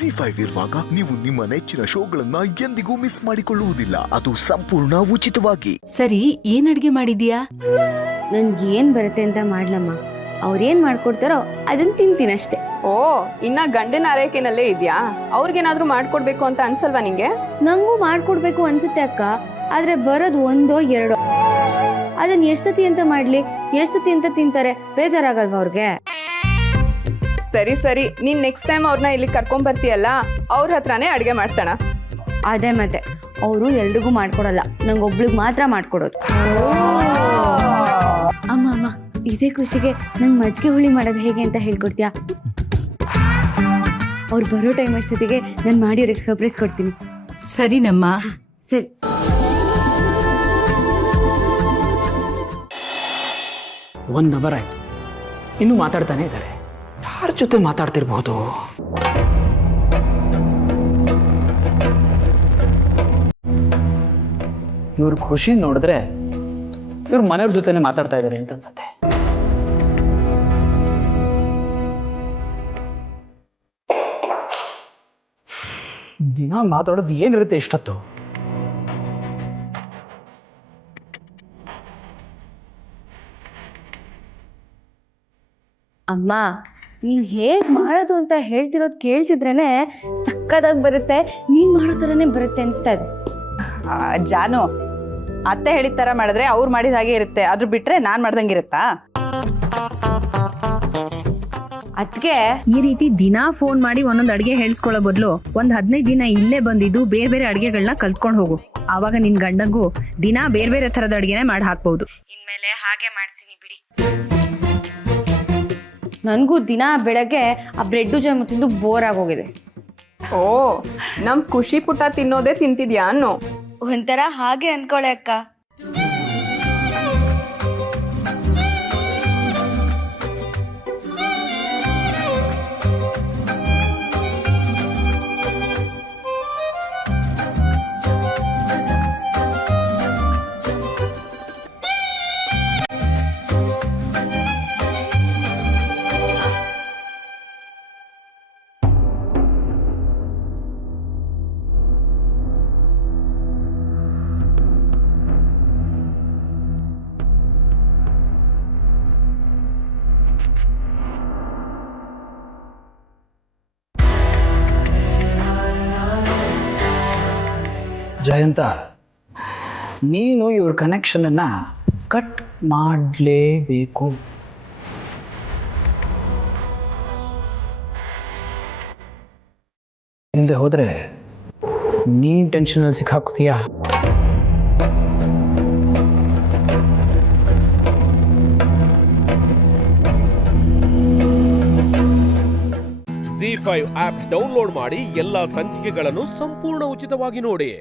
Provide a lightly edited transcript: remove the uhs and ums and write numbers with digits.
ZEE5 ಇರುವಾಗ ನೀವು ನಿಮ್ಮ ನೆಚ್ಚಿನ ಶೋಗಳನ್ನ ಎಂದಿಗೂ ಮಿಸ್ ಮಾಡಿಕೊಳ್ಳುವುದಿಲ್ಲ. ಅದು ಸಂಪೂರ್ಣ ಉಚಿತವಾಗಿ. ಸರಿ, ಏನ್ ಅಡ್ಗೆ ಮಾಡಿದ್ಯಾ? ನನ್ಗೆ ಏನ್ ಬರುತ್ತೆ ಅಂತ ಮಾಡ್ಲಮ್ಮ. ಅವ್ರೇನ್ ಮಾಡ್ಕೊಡ್ತಾರೋ ಅದನ್ನ ತಿಂತೀನಷ್ಟೇ. ಓ, ಇನ್ನ ಗಂಡನ ಆರೈಕೆನಲ್ಲೇ ಇದ್ಯಾ? ಅವ್ರಿಗೇನಾದ್ರೂ ಮಾಡ್ಕೊಡ್ಬೇಕು ಅಂತ ಅನ್ಸಲ್ವಾ ನಿಂಗೆ? ನಂಗೂ ಮಾಡ್ಕೊಡ್ಬೇಕು ಅನ್ಸುತ್ತೆ ಅಕ್ಕ, ಆದ್ರೆ ಬರೋದ್ ಒಂದೋ ಎರಡೋ. ಅದನ್ನ ಎಷ್ಟ್ ಸತಿ ಅಂತ ಮಾಡ್ಲಿ, ಎಷ್ಟ್ ಸತಿ ಅಂತ ತಿಂತಾರೆ, ಬೇಜಾರಾಗಲ್ವಾ ಅವ್ರಿಗೆ? ಸರಿ ಸರಿ, ನೀನ್ ನೆಕ್ಸ್ಟ್ ಟೈಮ್ ಅವ್ರನ್ನ ಇಲ್ಲಿ ಕರ್ಕೊಂಡ್ ಬರ್ತೀಯಲ್ಲ, ಅವ್ರ ಹತ್ರನೇ ಅಡ್ಗೆ ಮಾಡ್ಸೋಣ. ಅದೇ ಮತ್ತೆ, ಅವರು ಎಲ್ರಿಗೂ ಮಾಡ್ಕೊಡಲ್ಲ, ನಂಗೊಬ್ಳಿಗ್ ಮಾತ್ರ ಮಾಡ್ಕೊಡೋದು. ಅಮ್ಮ ಅಮ್ಮ, ಇದೇ ಖುಷಿಗೆ ನಂಗೆ ಮಜ್ಜಿಗೆ ಹುಳಿ ಮಾಡೋದು ಹೇಗೆ ಅಂತ ಹೇಳ್ಕೊಡ್ತೀಯಾ? ಅವ್ರು ಬರೋ ಟೈಮ್ ಅಷ್ಟೊತ್ತಿಗೆ ನಾನು ಮಾಡಿ ಅವ್ರಿಗೆ ಸರ್ಪ್ರೈಸ್ ಕೊಡ್ತೀನಿ. ಸರಿನಮ್ಮ. ಸರಿ. ಒನ್ ಅವರ್ ಆಯ್ತು, ಇನ್ನೂ ಮಾತಾಡ್ತಾನೆ ಇದ್ದಾರೆ. ಯಾರ ಜೊತೆ ಮಾತಾಡ್ತಿರ್ಬಹುದು? ಇವ್ರ ಖುಷಿ ನೋಡಿದ್ರೆ ಇವ್ರ ಮನೆಯವ್ರ ಜೊತೆನೆ ಮಾತಾಡ್ತಾ ಇದ್ದಾರೆ ಅಂತ ಅನ್ಸುತ್ತೆ. ದಿನ ಮಾತಾಡೋದು ಏನಿರುತ್ತೆ ಇಷ್ಟೊತ್ತು? ಅಮ್ಮ, ನೀನ್ ಹೇಗ್ ಮಾಡೋದು ಅಂತ ಹೇಳ್ತಿರೋದು ಕೇಳ್ತಿದ್ರೇನೆ ಸಕ್ಕದಾಗಿ ಬರುತ್ತೆ, ನೀನ್ ಮಾಡೋ ಥರನೇ ಬರುತ್ತೆ ಅನ್ಸ್ತಾ ಇದೆ. ಜಾನು, ಅತ್ತೆ ಹೇಳಿದ ತರ ಮಾಡಿದ್ರೆ ಅವ್ರು ಮಾಡಿದ ಹಾಗೆ ಇರುತ್ತೆ, ಅದ್ರ ಬಿಟ್ರೆ ನಾನ್ ಮಾಡ್ದಂಗಿರುತ್ತಾ? ಅದ್ಕೆ ಈ ರೀತಿ ದಿನಾ ಫೋನ್ ಮಾಡಿ ಒಂದೊಂದು ಅಡ್ಗೆ ಹೇಳ್ಸ್ಕೊಳ್ಳೋ ಬದಲು ಒಂದ್ 15 ದಿನ ಇಲ್ಲೇ ಬಂದಿದ್ದು ಬೇರೆ ಬೇರೆ ಅಡ್ಗೆಗಳನ್ನ ಕಲ್ತ್ಕೊಂಡು ಹೋಗು. ಆವಾಗ ನಿನ್ ಗಂಡಂಗೂ ದಿನಾ ಬೇರೆ ಬೇರೆ ತರದ ಅಡ್ಗೆನೆ ಮಾಡಿ ಹಾಕ್ಬಹುದು. ಇನ್ಮೇಲೆ ಹಾಗೆ ಮಾಡ್ತೀನಿ ಬಿಡಿ. ನನ್ಗೂ ದಿನ ಬೆಳಗ್ಗೆ ಆ ಬ್ರೆಡ್ ಜಾಮ್ ತಿಂದು ಬೋರ್ ಆಗೋಗಿದೆ. ಓ, ನಮ್ ಖುಷಿ ಪುಟ ತಿನ್ನೋದೇ ತಿಂತಿದ್ಯಾ ಅನ್ನೋ? ಒಂಥರ ಹಾಗೆ ಅನ್ಕೊಳೆ ಅಕ್ಕ. ಜಯಂತ, ನೀನು ಇವ್ರ ಕನೆಕ್ಷನ್ ಅನ್ನ ಕಟ್ ಮಾಡಲೇಬೇಕು. ಇಲ್ಲದೆ ಹೋದ್ರೆ ನೀನ್ ಟೆನ್ಷನ್ ಅಲ್ಲಿ ಸಿಕ್ಕಾಕ್ತೀಯಾ? ZEE5 ಆಪ್ ಡೌನ್ಲೋಡ್ ಮಾಡಿ ಎಲ್ಲಾ ಸಂಚಿಕೆಗಳನ್ನು ಸಂಪೂರ್ಣ ಉಚಿತವಾಗಿ ನೋಡಿ.